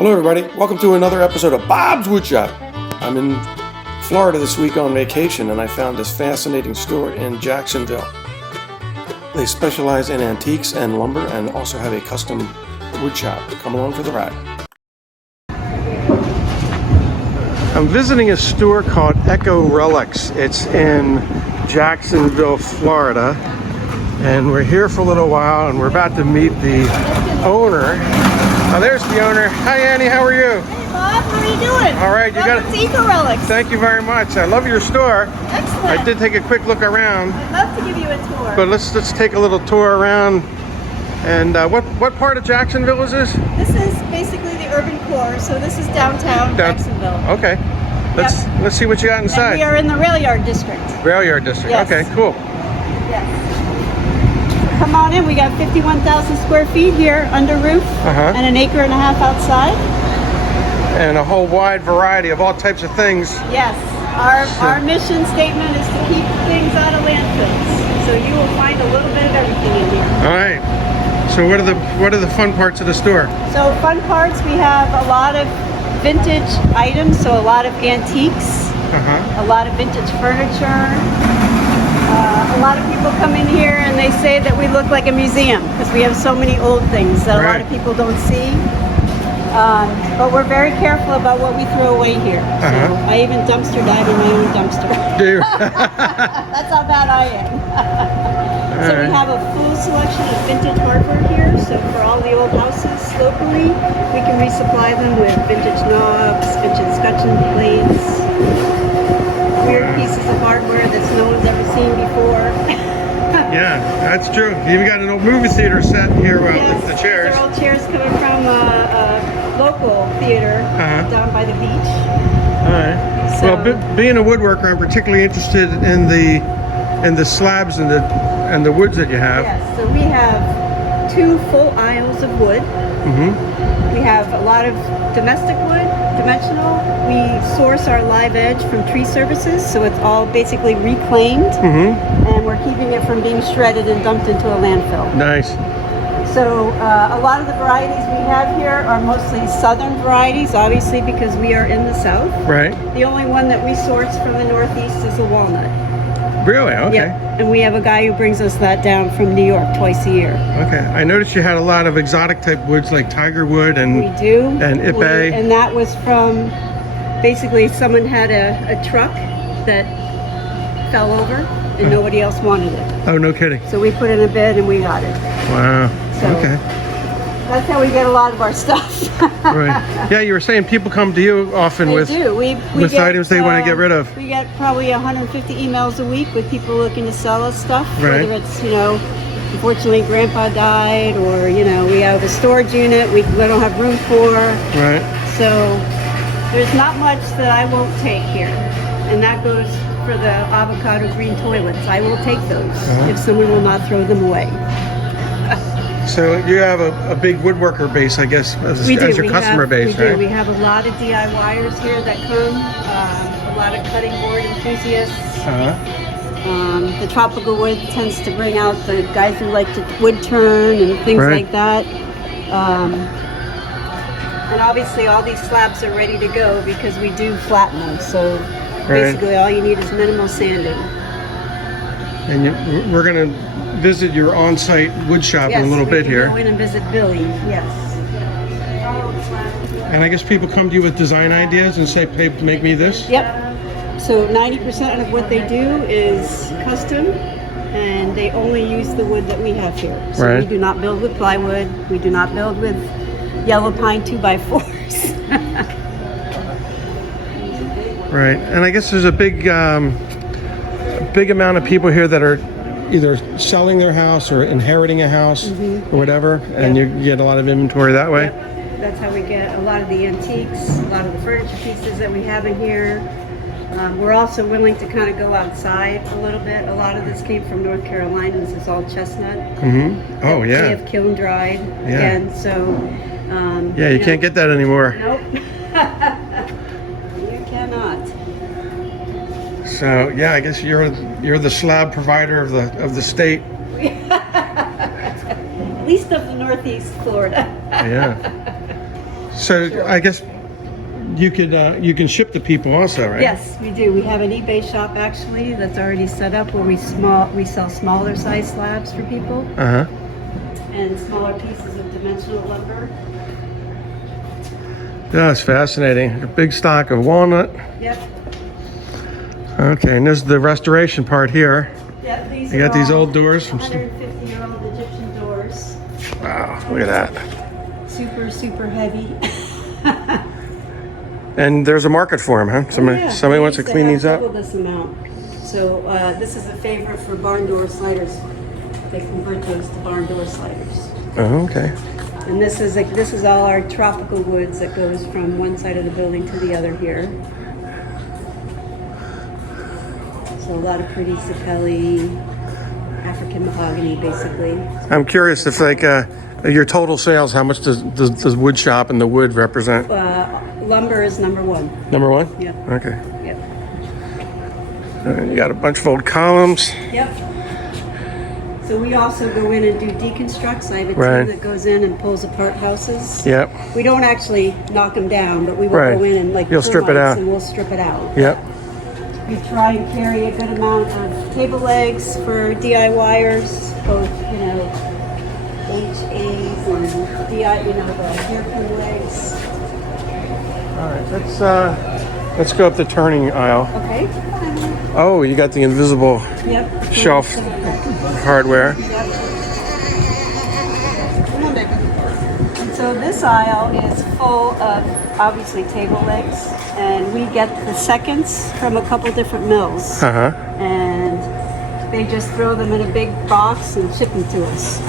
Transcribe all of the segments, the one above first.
Hello everybody, welcome to another episode of Bob's Woodshop. I'm in Florida this week on vacation and I found this fascinating store in Jacksonville. They specialize in antiques and lumber and also have a custom wood shop. Come along for the ride. I'm visiting a store called Relics. It's in Jacksonville, Florida. And we're here for a little while and we're about to meet the owner. Oh, there's the owner. Hi Annie, how are you? Hey Bob, how are you doing? All right, you got it. Relics. Thank you very much. I love your store. Excellent. I did take a quick look around. I'd love to give you a tour. But let's take a little tour around. And what part of Jacksonville is this? This is basically the urban core, so this is downtown Jacksonville. Okay. Let's see what you got inside. And we are in the rail yard district. Rail yard district. Yes. Okay, cool. Yes. Come on in. We got 51,000 square feet here under roof and an acre and a half outside. And a whole wide variety of all types of things. Yes. Our mission statement is to keep things out of landfills. So you will find a little bit of everything in here. All right. So what are the fun parts of the store? So fun parts, we have a lot of vintage items, so a lot of antiques, a lot of vintage furniture. A lot of people come in here and they say that we look like a museum because we have so many old things that a lot of people don't see. But we're very careful about what we throw away here. So I even dumpster dive in my own dumpster. Do you? That's how bad I am. So we have a full selection of vintage hardware here. So for all the old houses locally, we can resupply them with vintage knobs, vintage scutcheon plates, weird pieces of hardware that no one's ever seen before. Yeah, that's true. You even got an old movie theater set here with the chairs. These are old chairs coming from a local theater down by the beach. All right. So, well, being a woodworker, I'm particularly interested in the slabs and the woods that you have. Yes, so we have 2 full aisles of wood. We have a lot of domestic wood, dimensional. We source our live edge from tree services, so it's all basically reclaimed, and we're keeping it from being shredded and dumped into a landfill. Nice. So a lot of the varieties we have here are mostly southern varieties, obviously because we are in the south. Right. The only one that we source from the northeast is a walnut. Really? Okay. Yep. And we have a guy who brings us that down from New York twice a year. Okay. I noticed you had a lot of exotic type woods like tiger wood and we do. And ipe. And that was from basically someone had a truck that fell over and nobody else wanted it. Oh, no kidding. So we put in a bid and we got it. Wow. So okay. That's how we get a lot of our stuff. Right. Yeah, you were saying people come to you often with items they want to get rid of. We get probably 150 emails a week with people looking to sell us stuff. Right. Whether it's, unfortunately grandpa died or, we have a storage unit we don't have room for. Right. So there's not much that I won't take here. And that goes for the avocado green toilets. I will take those if someone will not throw them away. So you have a big woodworker base, I guess, as your customer base, right? We have a lot of DIYers here that come, a lot of cutting board enthusiasts. The tropical wood tends to bring out the guys who like to wood turn and things like that. And obviously all these slabs are ready to go because we do flatten them. So basically all you need is minimal sanding. And we're going to visit your on-site wood shop in a little bit here. Go in and visit Billy, yes. And I guess people come to you with design ideas and say, hey, make me this? Yep. So 90% of what they do is custom, and they only use the wood that we have here. So we do not build with plywood. We do not build with yellow pine 2x4s. Right. And I guess there's a big amount of people here that are either selling their house or inheriting a house or whatever, and you get a lot of inventory that way. Yep. That's how we get a lot of the antiques, a lot of the furniture pieces that we have in here. We're also willing to kind of go outside a little bit. A lot of this came from North Carolina. This is all chestnut. Oh, yeah. We have kiln dried again, so... you can't get that anymore. Nope. You cannot. So yeah, I guess you're the slab provider of the state. At least of the Northeast Florida. Yeah. So Sure. I guess you can ship to people also, right? Yes, we do. We have an eBay shop actually that's already set up where we sell smaller size slabs for people Uh huh. and smaller pieces of dimensional lumber. That's fascinating. A big stock of walnut. Yep. Okay, and there's the restoration part here. Yep. These You got are these all old doors from 150-year-old Egyptian doors. Wow, look at that. Super, super heavy. And there's a market for them, huh? Somebody wants to clean these up. Double this amount. So this is a favorite for barn door sliders. They convert those to barn door sliders. Oh, okay. And this is all our tropical woods that goes from one side of the building to the other here. So a lot of pretty sapelli, African mahogany, basically. I'm curious if your total sales, how much does Woodshop and the wood represent? Lumber is number one. Number one? Yep. Okay. Yep. You got a bunch of old columns. Yep. So we also go in and do deconstructs. I have a Right. team that goes in and pulls apart houses. Yep. We don't actually knock them down, but we will Right. go in and You'll strip it out. and we'll strip it out. Yep. We try and carry a good amount of table legs for DIYers, both, HAs and the hairpin legs. All right, let's go up the turning aisle. Okay. Oh, you got the invisible Yep. shelf hardware. Yep. And so this aisle is full of obviously table legs, and we get the seconds from a couple different mills. Uh huh. And they just throw them in a big box and ship them to us.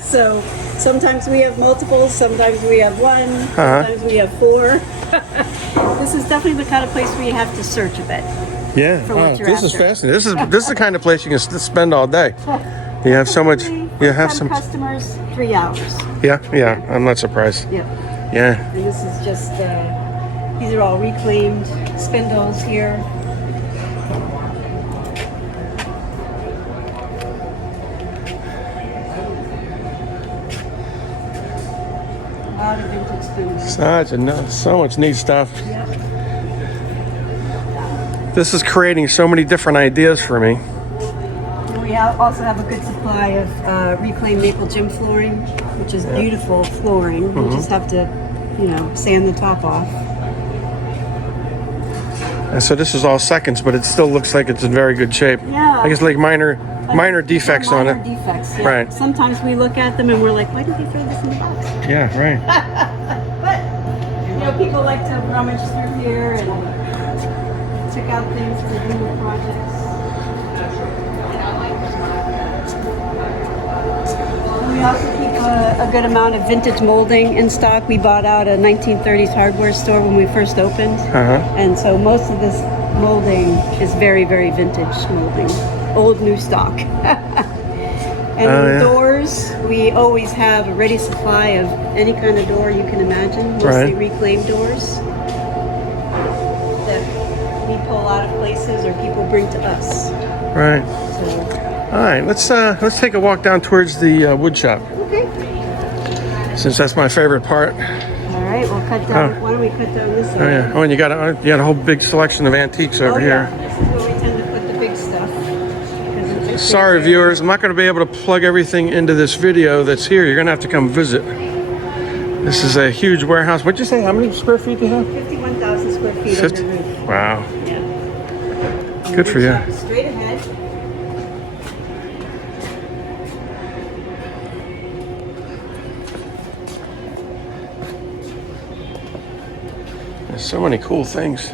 So sometimes we have multiples, sometimes we have one, sometimes we have four. This is definitely the kind of place where you have to search a bit. Yeah. For what you're This is after. fascinating. This is the kind of place you can spend all day. You have so much. You have Some some. customers, 3 hours. Yeah. I'm not surprised. Yep. Yeah. And this is just, these are all reclaimed spindles here. A lot of vintage spindles. So much neat stuff. Yep. This is creating so many different ideas for me. And we also have a good supply of reclaimed maple gym flooring, which is beautiful flooring. You just have to, sand the top off. And so this is all seconds, but it still looks like it's in very good shape. Yeah. I guess like minor defects on it. Minor defects, yeah. Right. Sometimes we look at them and we're like, why did they throw this in the box? Yeah, right. But, people like to rummage through here and check out things for new projects. We also keep a good amount of vintage molding in stock. We bought out a 1930s hardware store when we first opened. And so most of this molding is very, very vintage molding. Old, new stock. And doors, we always have a ready supply of any kind of door you can imagine. Mostly reclaimed doors that we pull out of places or people bring to us. Right. So, All right, let's take a walk down towards the wood shop, okay. since that's my favorite part. All right, we'll cut down. Why don't we cut down this Oh area? yeah. Oh, and you got a whole big selection of antiques over here. This is where we tend to put the big stuff. Sorry, viewers, I'm not going to be able to plug everything into this video that's here. You're going to have to come visit. This is a huge warehouse. What'd you say? How many square feet do you have? 51,000 square feet under the roof. Wow. Yeah. Good for you. Straight ahead. There's so many cool things.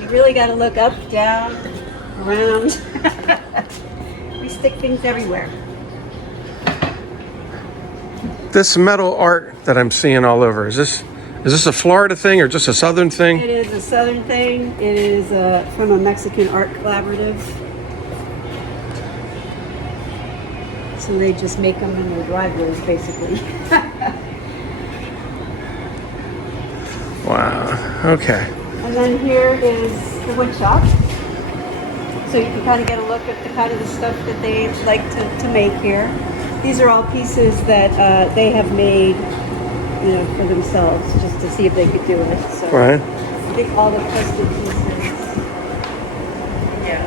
You really got to look up, down, around. We stick things everywhere. This metal art that I'm seeing all over, is this a Florida thing or just a Southern thing? It is a Southern thing. It is from a Mexican art collaborative. So they just make them in their driveways, basically. Wow. Okay. And then here is the wood shop. So you can kind of get a look at the kind of the stuff that they like to make here. These are all pieces that they have made, you know, for themselves, just to see if they could do it. So Right. I think all the custom pieces. Yeah,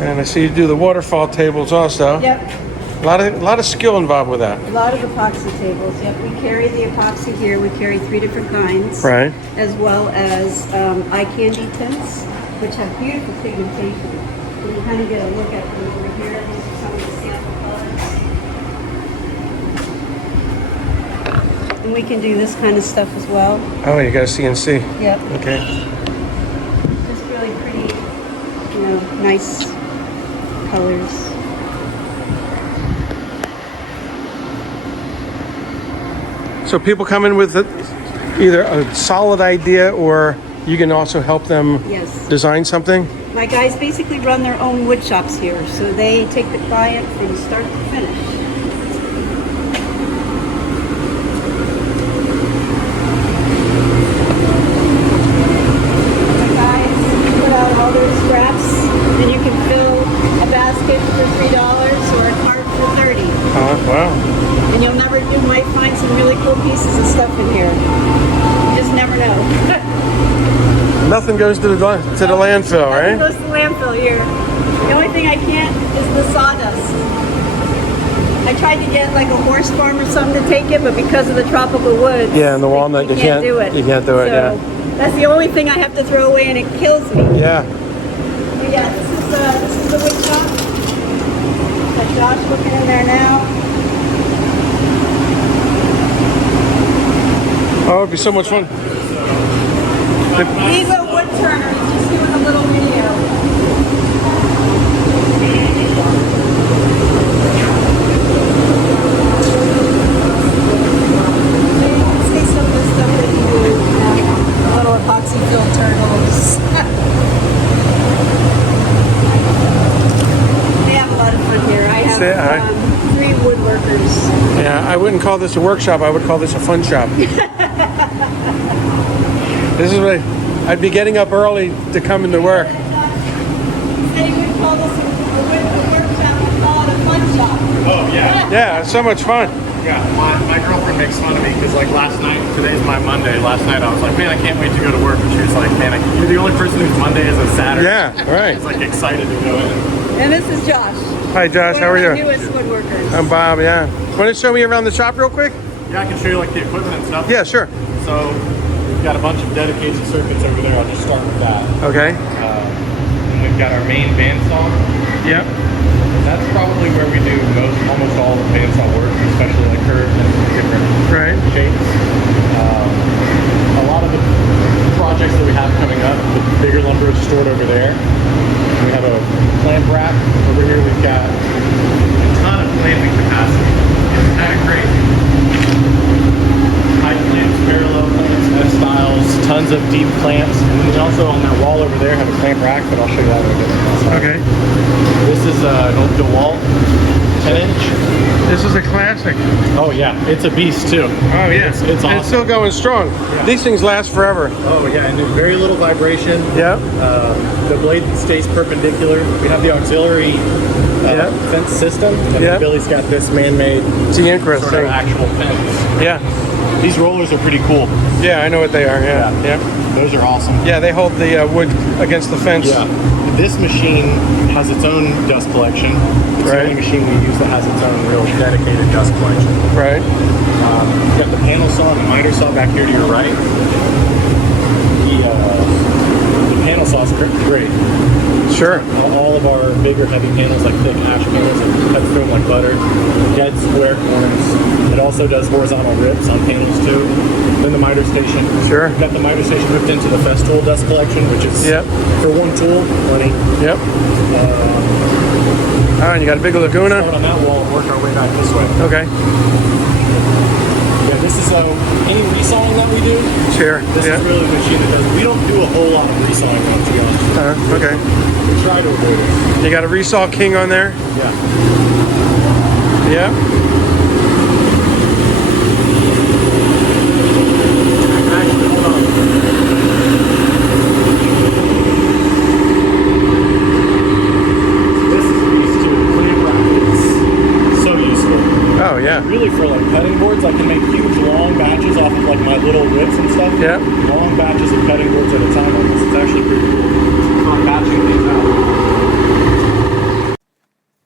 And I see you do the waterfall tables also. yep. A lot of skill involved with that. A lot of epoxy tables. Yep. We carry the epoxy here. We carry 3 different kinds. Right. As well as eye candy tints, which have beautiful pigmentation. You can kind of get a look at them over here. These are some of the sample colors. And we can do this kind of stuff as well. Oh, you got a CNC. Yep. Okay. Just really pretty, you know, nice colors. So people come in with either a solid idea, or you can also help them Yes. design something. My guys basically run their own wood shops here, so they take the client from start to finish. The guys put out all their scraps, and you can fill a basket for $3 or a cart for $30. Wow. And you might find some really cool pieces of stuff in here. You just never know. Nothing goes to the landfill, Nothing right? goes to landfill here. The only thing I can't is the sawdust. I tried to get like a horse farm or something to take it, but because of the tropical woods, Yeah, and the walnut, you can't do it. You can't do it. So Yeah. that's the only thing I have to throw away, and it kills me. Yeah. But yeah, this is the wood shop. Got Josh looking in there now. Oh, it'd be so much fun. These are wood turners. Just doing a little video. So you can see some of the stuff that you do. Little epoxy filled turtles. They have a lot of fun here. I have 3 woodworkers. Yeah, I wouldn't call this a workshop. I would call this a fun shop. This is what I'd be getting up early to come into work. Said he wouldn't call this a workshop, he'd call it a fun shop. Oh, yeah. Yeah, it's so much fun. Yeah, my girlfriend makes fun of me because, like, last night, today's my Monday. Last night I was like, man, I can't wait to go to work. And she was like, man, you're the only person whose Monday is a Saturday. Yeah, right. It's like excited to go in. And this is Josh. Hi, Josh. How are One of you? the newest woodworkers. I'm Bob. Yeah. Want to show me around the shop real quick? Yeah, I can show you, like, the equipment and stuff. Yeah, sure. So, we've got a bunch of dedicated circuits over there. I'll just start with that. Okay. And we've got our main bandsaw. Yep. That's probably where we do almost all the bandsaw work, especially like curves and different Right. shapes. A lot of the projects that we have coming up, the bigger lumber is stored over there. We have a clamp rack over here. We've got a ton of clamping capacity. It's kind of crazy. High clamps, parallel clamps, S-styles, tons of deep clamps. And then we also on that wall over there have a clamp rack, but I'll show you that in a bit. Okay. This is an old DeWalt 10-inch. This is a classic. Oh yeah, it's a beast too. Oh yeah. It's And awesome. it's still going strong. Yeah. These things last forever. Oh yeah, and there's very little vibration. Yep. The blade stays perpendicular. We have the auxiliary Yep. fence system, and Yep. then Billy's got this man-made It's interesting. sort of actual fence. Yeah. These rollers are pretty cool. Yeah, I know what they are. Yeah. Yeah. Yeah. Those are awesome. Yeah, they hold the wood against the fence. Yeah. This machine has its own dust collection. It's the Right. only machine we use that has its own real dedicated dust collection. Right. You've got the panel saw and the miter saw back here to your right. The panel saw is great. Sure. All of our bigger heavy panels, like thick ash panels, it cuts through them like butter. Dead square corners. It also does horizontal rips on panels too. Then the miter station. Sure. We've got the miter station hooked into the Festool dust collection, which is Yep. for one tool, plenty. Yep. Oh, and you got a big Laguna. Start on that wall and work our way back this way. Okay. Yeah, this is any resawing that we do. Sure. This Yeah. is really the machine that does. We don't do a whole lot of resawing, to be honest. Okay. We try to avoid it. You got a Resaw King on there. Yeah. Yeah. Actually, hold on. cutting boards. I can make huge long batches off of like my little whips and stuff. Yeah. Long batches of cutting boards at a time on this. It's actually pretty cool. For batching things out.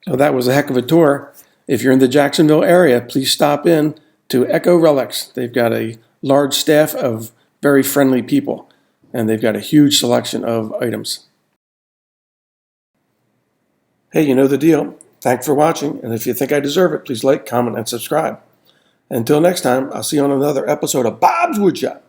So that was a heck of a tour. If you're in the Jacksonville area, please stop in to Echo Relics. They've got a large staff of very friendly people, and they've got a huge selection of items. Hey, you know the deal. Thanks for watching, and if you think I deserve it, please like, comment, and subscribe. Until next time, I'll see you on another episode of Bob's Woodshop.